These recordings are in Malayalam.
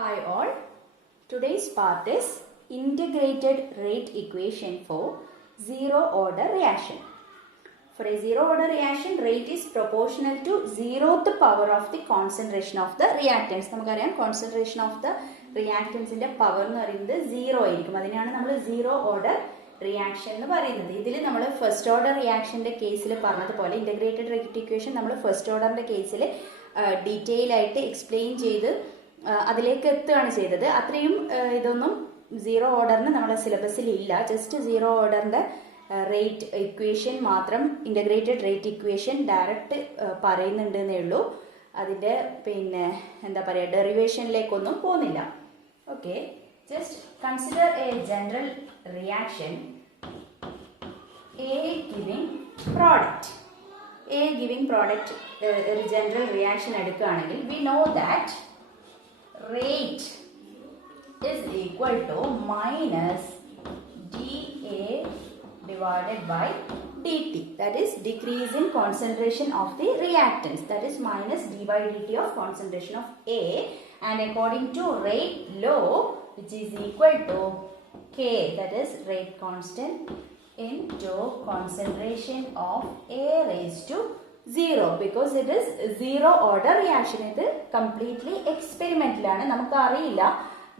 Hi all, today's part is integrated rate equation for zero order reaction. For a zero order reaction, rate is proportional to zeroth power of the concentration of the reactants. നമുക്കറിയാം concentration of the reactants ന്റെ power എന്ന് പറയുന്നത് സീറോ ആയിരിക്കും. അതിനാണ് നമ്മൾ സീറോ ഓർഡർ റിയാക്ഷൻ എന്ന് പറയുന്നത്. ഇതിൽ നമ്മൾ ഫസ്റ്റ് ഓർഡർ റിയാക്ഷന്റെ കേസിൽ പറഞ്ഞതുപോലെ ഇന്റഗ്രേറ്റഡ് റേറ്റ് ഇക്വേഷൻ നമ്മൾ ഫസ്റ്റ് ഓർഡറിന്റെ കേസിൽ ഡീറ്റെയിൽ ആയിട്ട് എക്സ്പ്ലെയിൻ ചെയ്ത് അതിലേക്ക് എത്തുകയാണ് ചെയ്തത്. അത്രയും ഇതൊന്നും സീറോ ഓർഡറിന് നമ്മുടെ സിലബസിൽ ഇല്ല. ജസ്റ്റ് സീറോ ഓർഡറിന്റെ റേറ്റ് ഇക്വേഷൻ മാത്രം ഇന്റഗ്രേറ്റഡ് റേറ്റ് ഇക്വേഷൻ ഡയറക്റ്റ് പറയുന്നുണ്ട് എന്നേ ഉള്ളൂ. അതിന്റെ എന്താ പറയുക, ഡെറിവേഷനിലേക്കൊന്നും പോകുന്നില്ല. Okay, just consider A general reaction A giving product. A giving product ഒരു ജനറൽ റിയാക്ഷൻ എടുക്കുകയാണെങ്കിൽ we know that rate is equal to minus dA divided by dt, that is decrease in concentration of the reactants, that is minus d by dt of concentration of A, and according to rate law, which is equal to K, that is rate constant into concentration of A raised to 0, because it is zero order reaction. ഇത് കംപ്ലീറ്റ്ലി എക്സ്പെരിമെന്റിലാണ്, നമുക്ക് അറിയില്ല.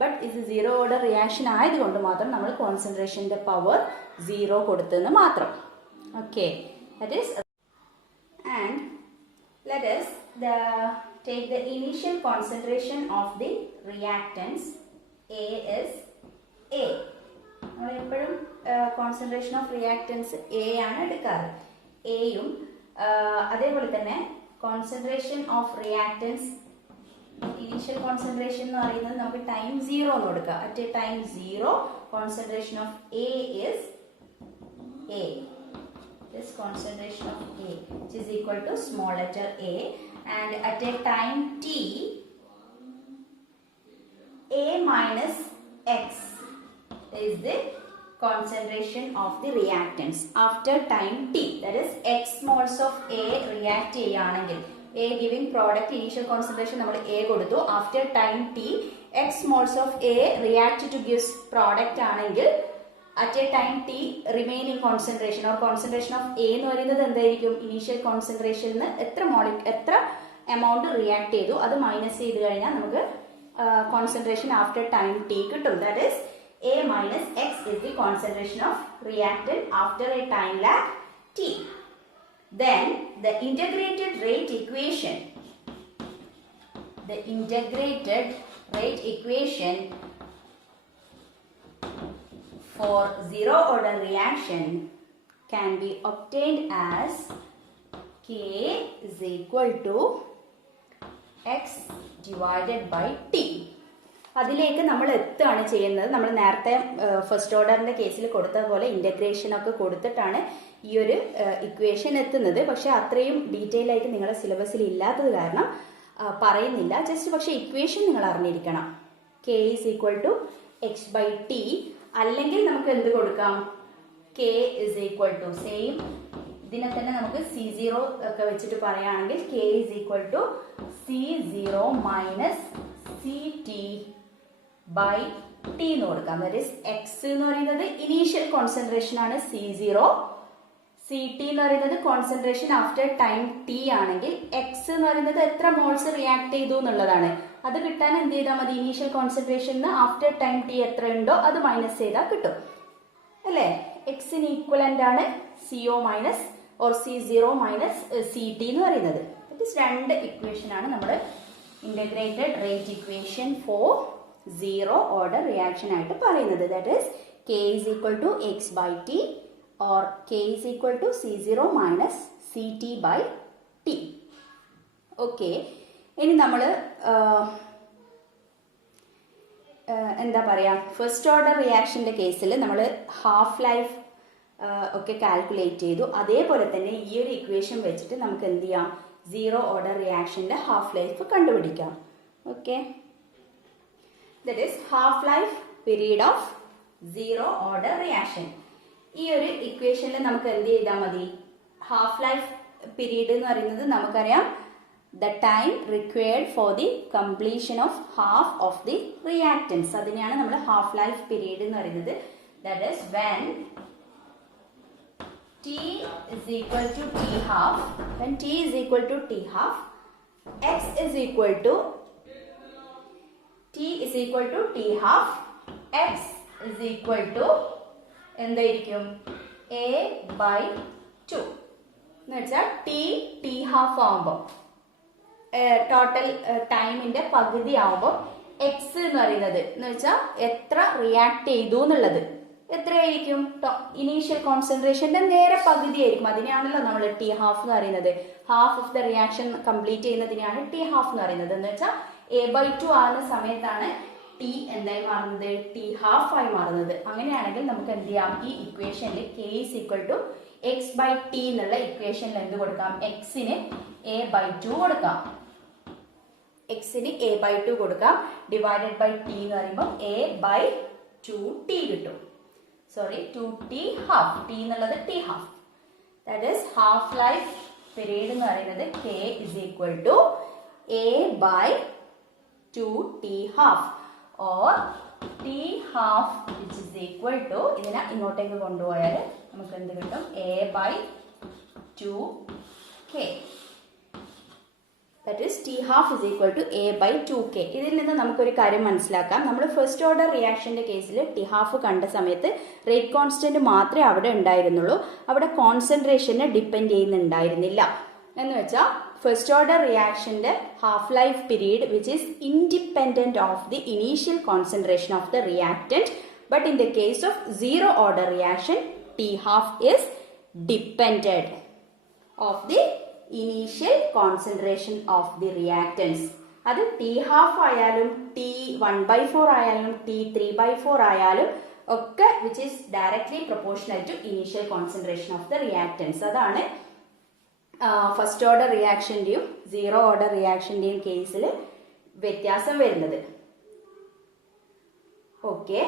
ബട്ട് ഇത് സീറോ ഓർഡർ റിയാക്ഷൻ ആയതുകൊണ്ട് മാത്രം നമ്മൾ കോൺസെൻട്രേഷന്റെ പവർ സീറോ കൊടുത്തെന്ന് മാത്രം. Okay, that is. And let us take the initial concentration of the reactants. A is A. നമ്മൾ എപ്പോഴും കോൺസെൻട്രേഷൻ ഓഫ് റിയാക്ടൻസ് എ ആണ് എടുക്കാറ്. എയും അതേപോലെ തന്നെ concentration of reactants initial concentration എന്ന് പറയുന്നത് നമുക്ക് ടൈം സീറോ എന്ന് കൊടുക്കുക. At A time zero concentration of A is A. This concentration of A, which is equal to small letter a, and at a time t, A minus x is the concentration of the reactants after time t, that is x moles of A react ചെയ്യുകയാണെങ്കിൽ A giving product initial concentration നമ്മൾ A കൊടുത്തു. after time t x moles of A react to gives product ആണെങ്കിൽ at a time t remaining concentration or concentration of A എന്ന് പറയുന്നത് എന്തായിരിക്കും? ഇനീഷ്യൽ കോൺസെൻട്രേഷനിൽ എത്ര എമൗണ്ട് റിയാക്ട് ചെയ്തു അത് മൈനസ് ചെയ്ത് കഴിഞ്ഞാൽ നമുക്ക് കോൺസെൻട്രേഷൻ ആഫ്റ്റർ ടൈം t കിട്ടും. That is A minus x is the concentration of reactant after a time lag t. Then the integrated rate equation for zero order reaction can be obtained as K is equal to x divided by t. അതിലേക്ക് നമ്മൾ എത്തുകയാണ് ചെയ്യുന്നത്. നമ്മൾ നേരത്തെ ഫസ്റ്റ് ഓർഡറിന്റെ കേസിൽ കൊടുത്ത പോലെ ഇന്റഗ്രേഷൻ ഒക്കെ കൊടുത്തിട്ടാണ് ഈ ഒരു ഇക്വേഷൻ എത്തുന്നത്. പക്ഷെ അത്രയും ഡീറ്റെയിൽ ആയിട്ട് നിങ്ങളുടെ സിലബസിൽ ഇല്ലാത്തത് കാരണം പറയുന്നില്ല. ജസ്റ്റ് പക്ഷെ ഇക്വേഷൻ നിങ്ങൾ അറിഞ്ഞിരിക്കണം. K is equal to X by T, അല്ലെങ്കിൽ നമുക്ക് എന്ത് കൊടുക്കാം? K is equal to same ഇതിനെ തന്നെ നമുക്ക് സി സീറോ ഒക്കെ വെച്ചിട്ട് പറയുകയാണെങ്കിൽ K is equal to C zero minus C T by T എന്ന് കൊടുക്കാം. ദാറ്റ് ഈസ് എക്സ് എന്ന് പറയുന്നത് ഇനീഷ്യൽ കോൺസെൻട്രേഷൻ ആണ് സി സീറോ. സി ടി എന്ന് പറയുന്നത് കോൺസെൻട്രേഷൻ ആഫ്റ്റർ ടൈം ടി ആണെങ്കിൽ എക്സ് എന്ന് പറയുന്നത് എത്ര മോൾസ് റിയാക്ട് ചെയ്തു എന്നുള്ളതാണ്. അത് കിട്ടാൻ എന്ത് ചെയ്താൽ മതി? Initial concentration after time T എത്ര ഉണ്ടോ അത് മൈനസ് ചെയ്താൽ കിട്ടും അല്ലേ? എക്സിന് ഈക്വലന്റ് ആണ് C O minus or C zero minus C T എന്ന് പറയുന്നത്. ദാറ്റ് ഈസ് രണ്ട് ഇക്വേഷൻ ആണ് നമ്മൾ integrated rate equation for zero order reaction ആയിട്ട് പറയുന്നത്. That is K is equal to X by T or K is equal to C zero minus C T by T. Okay, ഇനി നമ്മൾ എന്താ പറയുക, ഫസ്റ്റ് ഓർഡർ റിയാക്ഷന്റെ കേസിൽ നമ്മൾ ഹാഫ് ലൈഫ് ഒക്കെ കാൽക്കുലേറ്റ് ചെയ്തു. അതേപോലെ തന്നെ ഈ ഒരു ഇക്വേഷൻ വെച്ചിട്ട് നമുക്ക് എന്ത് ചെയ്യാം? സീറോ ഓർഡർ റിയാക്ഷന്റെ ഹാഫ് ലൈഫ് കണ്ടുപിടിക്കാം. Okay, that is half life period of zero order reaction. ഈ ഒരു ഇക്വേഷനിൽ നമുക്ക് എന്ത് ചെയ്താൽ മതി? ഹാഫ് ലൈഫ് പീരീഡ് എന്ന് പറയുന്നത് നമുക്കറിയാം the time required for the completion of half of the reactants. അതിനെയാണ് നമ്മൾ ഹാഫ് ലൈഫ് പീരീഡ് എന്ന് പറയുന്നത്. That is when t is equal to t half, when t is equal to t half, x is equal to t is equal to t half, x is equal to എന്തായിരിക്കും a by 2 എന്ന് വെച്ചാൽ t half ആവുമ്പോൾ ടോട്ടൽ ടൈമിന്റെ പകുതി ആവുമ്പോൾ എക്സ് എന്ന് പറയുന്നത് എന്ന് വെച്ചാൽ എത്ര റിയാക്ട് ചെയ്തു എന്നുള്ളത് എത്രയായിരിക്കും? ഇനീഷ്യൽ കോൺസെൻട്രേഷന്റെ നേരെ പകുതി ആയിരിക്കും. അതിനെയാണല്ലോ നമ്മൾ ടി ഹാഫ് എന്ന് പറയുന്നത്. Half of the reaction complete ചെയ്യുന്നതിനെയാണ് ടി ഹാഫ് എന്ന് പറയുന്നത്. എന്ന് വെച്ചാൽ a/2 ആകുന്ന സമയത്താണ് ടി എന്തായി മാറുന്നത്? ടി ഹാഫ് ആയി മാറുന്നത്. അങ്ങനെയാണെങ്കിൽ നമുക്ക് എന്ത് ചെയ്യാം? ഈ ഇക്വേഷനിൽ k is equal to x/t എന്നുള്ള ഇക്വേഷനിൽ എന്ത് കൊടുക്കാം? എക്സിന് a/2 കൊടുക്കാം. എക്സിന് a/2 കൊടുക്കാം. ഡിവൈഡഡ് ബൈ ടി എന്ന് പറയുമ്പോൾ a/2t കിട്ടും. Sorry 2t half. ടി എന്നുള്ളത് T half. That is half life period എന്ന് പറയുന്നത് k is equal to a/2t half or t half which is equal to ഇതിനെ ഇങ്ങോട്ടേക്ക് കൊണ്ടുപോയാൽ നമുക്ക് എന്ത് കിട്ടും? a/2k. That is t half is equal to a/2k. ഇതിൽ നിന്ന് നമുക്കൊരു കാര്യം മനസ്സിലാക്കാം. നമ്മൾ ഫസ്റ്റ് ഓർഡർ റിയാക്ഷന്റെ കേസിൽ ടി ഹാഫ് കണ്ട സമയത്ത് റേറ്റ് കോൺസ്റ്റന്റ് മാത്രമേ അവിടെ ഉണ്ടായിരുന്നുള്ളൂ. അവിടെ കോൺസെൻട്രേഷനെ ഡിപ്പെൻഡ് ചെയ്യുന്നുണ്ടായിരുന്നില്ല. എന്ന് വെച്ചാൽ ഫസ്റ്റ് ഓർഡർ റിയാക്ഷന്റെ half life period which is independent of the initial concentration of the reactant. But in the case of zero order reaction T half is dependent of the initial concentration of the reactants. അത് ടി ഹാഫ് ആയാലും ടി 1/4 ആയാലും ടി 3/4 ആയാലും ഒക്കെ which is directly proportional to initial concentration of the reactants. അതാണ് ഫസ്റ്റ് ഓർഡർ റിയാക്ഷന്റെയും സീറോ ഓർഡർ റിയാക്ഷന്റെയും കേസിൽ വ്യത്യാസം വരുന്നത്. ഓക്കെ.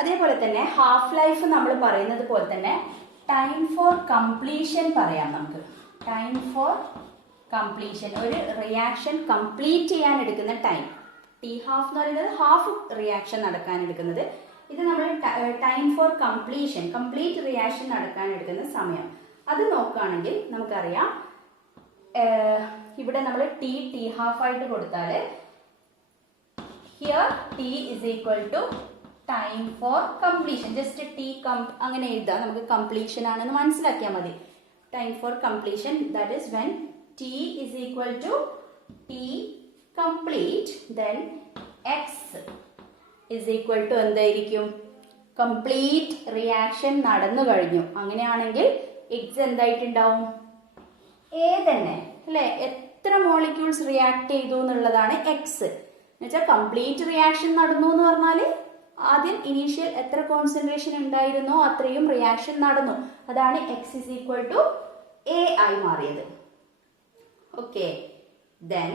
അതേപോലെ തന്നെ ഹാഫ് ലൈഫ് നമ്മൾ പറയുന്നത് പോലെ തന്നെ ടൈം ഫോർ കംപ്ലീഷൻ പറയാം. നമുക്ക് ടൈം ഫോർ കംപ്ലീഷൻ, ഒരു റിയാക്ഷൻ കംപ്ലീറ്റ് ചെയ്യാൻ എടുക്കുന്ന ടൈം. ടി ഹാഫ് എന്ന് പറയുന്നത് ഹാഫ് റിയാക്ഷൻ നടക്കാൻ എടുക്കുന്നത്. ഇത് നമ്മൾ time for completion, complete reaction നടക്കാൻ എടുക്കുന്ന സമയം. അത് നോക്കുകയാണെങ്കിൽ നമുക്കറിയാം, ഇവിടെ നമ്മൾ ടി ഹാഫ് ആയിട്ട് കൊടുത്താൽ here T is equal to time for completion. Just T അങ്ങനെ എഴുതാം. നമുക്ക് കംപ്ലീഷൻ ആണെന്ന് മനസ്സിലാക്കിയാൽ മതി. Time for completion that is when T is equal to T complete then X is equal to എന്തായിരിക്കും? കംപ്ലീറ്റ് റിയാക്ഷൻ നടന്നു കഴിഞ്ഞു. അങ്ങനെയാണെങ്കിൽ എക്സ് എന്തായിട്ടുണ്ടാവും? എ തന്നെ അല്ലെ? എത്ര മോളിക്യൂൾസ് റിയാക്ട് ചെയ്തു എന്നുള്ളതാണ് എക്സ്. എന്നുവെച്ചാൽ കംപ്ലീറ്റ് റിയാക്ഷൻ നടന്നു എന്ന് പറഞ്ഞാൽ ആദ്യം ഇനീഷ്യൽ എത്ര കോൺസെൻട്രേഷൻ ഉണ്ടായിരുന്നോ അത്രയും റിയാക്ഷൻ നടന്നു. അതാണ് X is equal to A ആയി മാറിയത്. Okay. Then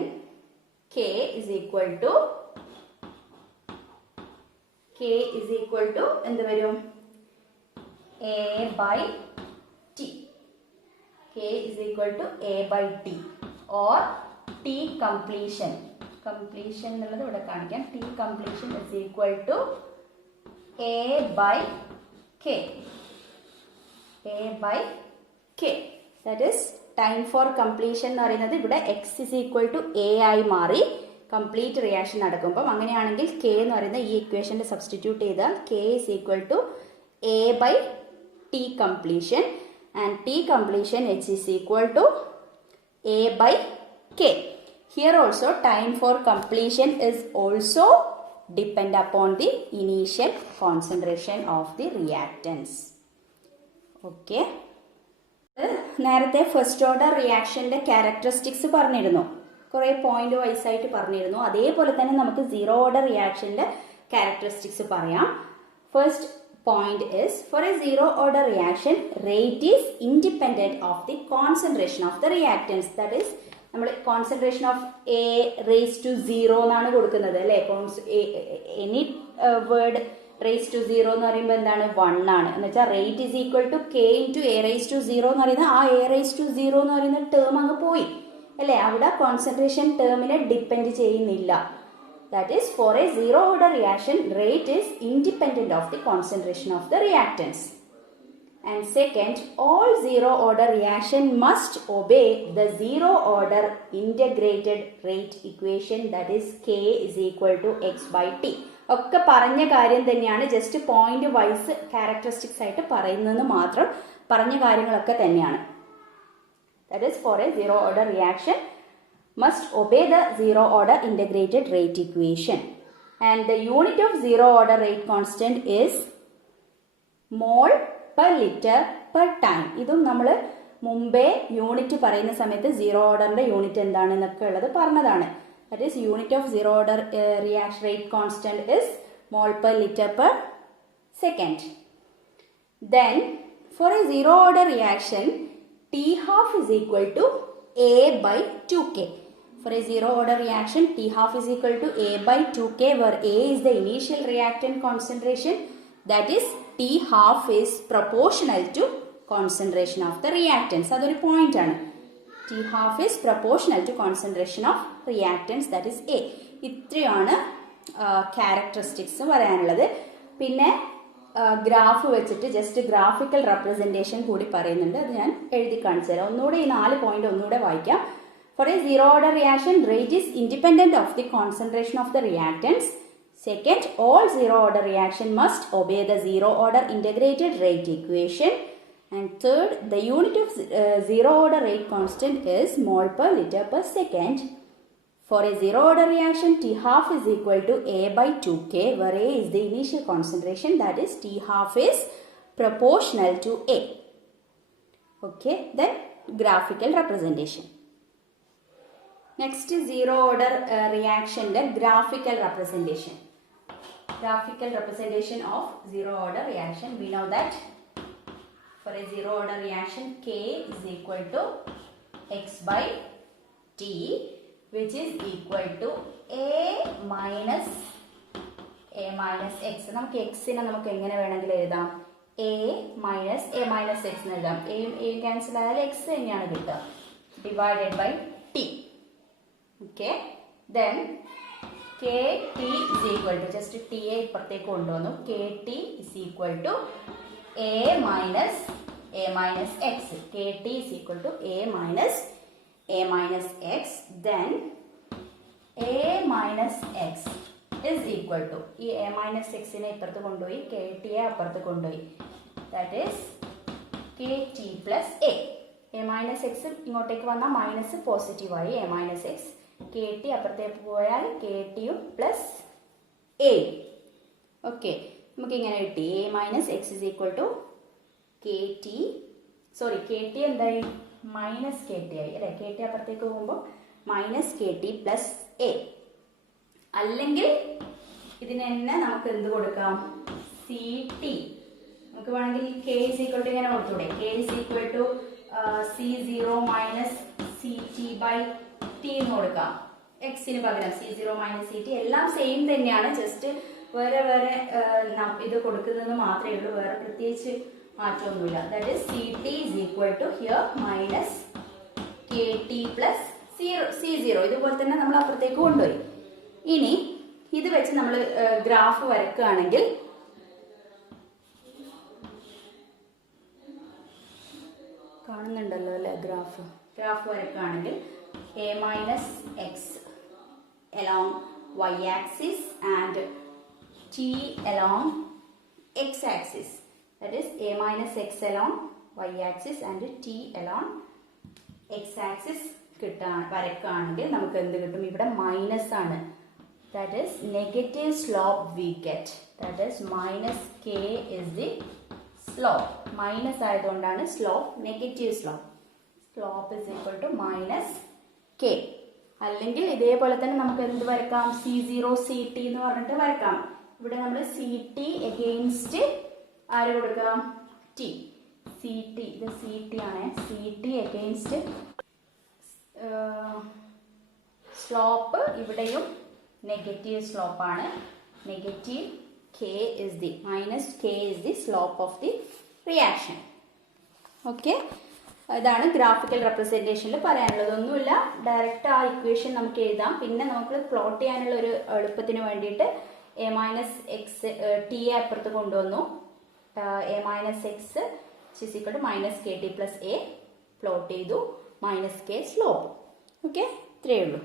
K is equal to എന്ത് വരും? A by T. K is equal to A by T or T completion. Completion എന്നുള്ളത് ഇവിടെ കാണിക്കാം. T completion is equal to A by K. A by K. That is time for completion എന്ന് പറയുന്നത് ഇവിടെ X is equal to A ആയി മാറി കംപ്ലീറ്റ് റിയാക്ഷൻ നടക്കുമ്പം. അങ്ങനെയാണെങ്കിൽ കെ എന്ന് പറയുന്ന ഈ ഇക്വേഷനിൽ സബ്സ്റ്റിറ്റ്യൂട്ട് ചെയ്താൽ K is equal to A by T completion and T completion H is equal to A by K. Here also time for completion is also depend upon the initial concentration of the reactants. Okay. നേരത്തെ ഫസ്റ്റ് ഓർഡർ റിയാക്ഷന്റെ ക്യാരക്ടറിസ്റ്റിക്സ് പറഞ്ഞിരുന്നു. കുറെ പോയിന്റ് വൈസ് ആയിട്ട് പറഞ്ഞിരുന്നു. അതേപോലെ തന്നെ നമുക്ക് സീറോ ഓർഡർ റിയാക്ഷന്റെ ക്യാരക്ടറിസ്റ്റിക്സ് പറയാം. First point is, for a zero order reaction rate is independent of the concentration of the reactants. That is നമ്മൾ concentration of A raised to 0 എന്നാണ് കൊടുക്കുന്നത് അല്ലേ? എനി വേർഡ് റേസ് ടു 0 എന്ന് പറയുമ്പോൾ എന്താണ് 1 ആണ്. എന്ന് വെച്ചാൽ rate is equal to K into A raise to 0 എന്ന് പറയുന്നത് ആ എ റേസ് ടു 0 എന്ന് പറയുന്ന ടേം അങ്ങ് പോയി അല്ലേ. അവിടെ കോൺസെൻട്രേഷൻ ടേമിനെ ഡിപ്പെൻഡ് ചെയ്യുന്നില്ല. That is for a zero order reaction rate is independent of the concentration of the reactants. And second, all zero order reaction must obey the zero order integrated rate equation, that is K is equal to x by t. ഒക്കെ പറഞ്ഞ കാര്യം തന്നെയാണ്, ജസ്റ്റ് പോയിന്റ് വൈസ് ക്യാരക്ടറിസ്റ്റിക്സ് ആയിട്ട് പറയുന്നതെന്ന് മാത്രം. പറഞ്ഞ കാര്യങ്ങളൊക്കെ തന്നെയാണ്. That is for a zero order reaction must obey the zero order integrated rate equation. And the unit of zero order rate constant is mole per litre per time. ഇതും നമ്മൾ മുമ്പേ യൂണിറ്റ് പറയുന്ന സമയത്ത് സീറോ ഓർഡറിന്റെ യൂണിറ്റ് എന്താണെന്നൊക്കെ ഉള്ളത് പറഞ്ഞതാണ്. That is unit of zero order reaction rate constant is mole per litre per second. Then for a zero order reaction T half is equal to A by 2K. For a zero order reaction, T half is equal to A by 2K, where A is the initial reactant concentration. That is, T half is proportional to concentration of the reactants. That is a point. T half is proportional to concentration of reactants, that is A. ഇത്രയാണ് ക്യാരക്ടറിസ്റ്റിക്സ് പറയാനുള്ളത്. പിന്നെ ഗ്രാഫ് വെച്ചിട്ട് ജസ്റ്റ് ഗ്രാഫിക്കൽ റെപ്രസെൻറ്റേഷൻ കൂടി പറയുന്നുണ്ട്. അത് ഞാൻ എഴുതി കാണിച്ചു തരാം. ഒന്നുകൂടെ ഈ 4 പോയിന്റ് ഒന്നുകൂടെ വായിക്കാം. For a zero order reaction rate is independent of the concentration of the reactants. Second, all zero order reaction must obey the zero order integrated rate equation. And third, the unit of zero order rate constant is mole per liter per second. For a zero order reaction, T half is equal to A by 2K, where A is the initial concentration, that is T half is proportional to A. Okay, then graphical representation. Next is zero order reaction, the graphical representation. Graphical representation of zero order reaction. We know that for a zero order reaction K is equal to x by t, which is equal to A minus x. നമുക്ക് x നെ നമുക്ക് എങ്ങനെ വേണമെങ്കിലും എഴുതാം, A minus x എന്ന് എഴുതാം. A ക്യാൻസൽ ആയാൽ x തന്നെയാണ് കിട്ടുക, divided by t. Okay, then KT is equal to, just T യെ ഇപ്പുറത്തേക്ക് കൊണ്ടുവന്നു, KT is equal to A minus x. KT is equal to A minus x. Then A minus x is equal to, ഈ A minus x നെ ഇപ്പുറത്ത് കൊണ്ടുപോയി KT യെ അപ്പുറത്ത് കൊണ്ടുപോയി, that is KT plus A. A minus x ഇങ്ങോട്ടേക്ക് വന്നാൽ മൈനസ് പോസിറ്റീവായി A minus x. KT അപ്പുറത്തേക്ക് പോയാൽ KTയും പ്ലസ് A. ഓക്കെ, നമുക്ക് ഇങ്ങനെ കിട്ടി A minus X is equal to KT. Sorry, KT എന്തായി, മൈനസ് KT ആയി അല്ലെ. KT അപ്പുറത്തേക്ക് പോകുമ്പോൾ മൈനസ് KT പ്ലസ് A. അല്ലെങ്കിൽ ഇതിന് തന്നെ നമുക്ക് എന്ത് കൊടുക്കാം, CT. നമുക്ക് വേണമെങ്കിൽ K ഇസ് ഈക്വൽ ടു ഇങ്ങനെ കൊടുത്തൂടെ, K is equal to C0 minus CT by T എന്ന് കൊടുക്കാം. എക്സിന് പകരം C0 മൈനസ് CT, എല്ലാം സെയിം തന്നെയാണ്, ജസ്റ്റ് വേറെ വേറെ ഇത് കൊടുക്കുന്നത് മാത്രമേ ഉള്ളൂ, വേറെ പ്രത്യേകിച്ച് മാറ്റമൊന്നുമില്ല. That is CT is equal to here minus KT plus C0. ഇതുപോലെ തന്നെ നമ്മൾ അപ്പുറത്തേക്ക് കൊണ്ടുപോയി. ഇനി ഇത് വെച്ച് നമ്മൾ ഗ്രാഫ് വരക്കുകയാണെങ്കിൽ കാണുന്നുണ്ടല്ലോ അല്ലെ, graph വരക്കുകയാണെങ്കിൽ A minus x along y-axis and t along x-axis. That is A minus x along y-axis and t along x-axis വരക്കുകയാണെങ്കിൽ നമുക്ക് എന്ത് കിട്ടും, ഇവിടെ മൈനസ് ആണ്. That is negative slope we get. That is minus k is the slope. Minus ആയതുകൊണ്ടാണ് slope negative slope. Slope is equal to minus K. അല്ലെങ്കിൽ ഇതേപോലെ തന്നെ നമുക്ക് എന്ത് വരക്കാം, C0 CT എന്ന് പറഞ്ഞിട്ട് വരക്കാം. ഇവിടെ നമ്മൾ CT എഗെയിൻസ്റ്റ് ആര് കൊടുക്കാം, T. CT, ഇത് CT ആണ്, CT എഗെയിൻസ്റ്റ് സ്ലോപ്പ് ഇവിടെയും നെഗറ്റീവ് സ്ലോപ്പാണ്, negative minus k is the slope of the reaction. Okay, ഇതാണ് ഗ്രാഫിക്കൽ റെപ്രസെൻറ്റേഷനിൽ പറയാനുള്ളത്. ഒന്നുമില്ല, ഡയറക്റ്റ് ആ ഇക്വേഷൻ നമുക്ക് എഴുതാം. പിന്നെ നമുക്ക് പ്ലോട്ട് ചെയ്യാനുള്ള ഒരു എളുപ്പത്തിന് വേണ്ടിയിട്ട് എ മൈനസ് എക്സ് ടി അപ്പുറത്ത് കൊണ്ടുവന്നു. A minus X = minus K T plus A plot ചെയ്തു, മൈനസ് കെ സ്ലോപ്പ്. ഓക്കെ, ഇത്രയേ ഉള്ളൂ.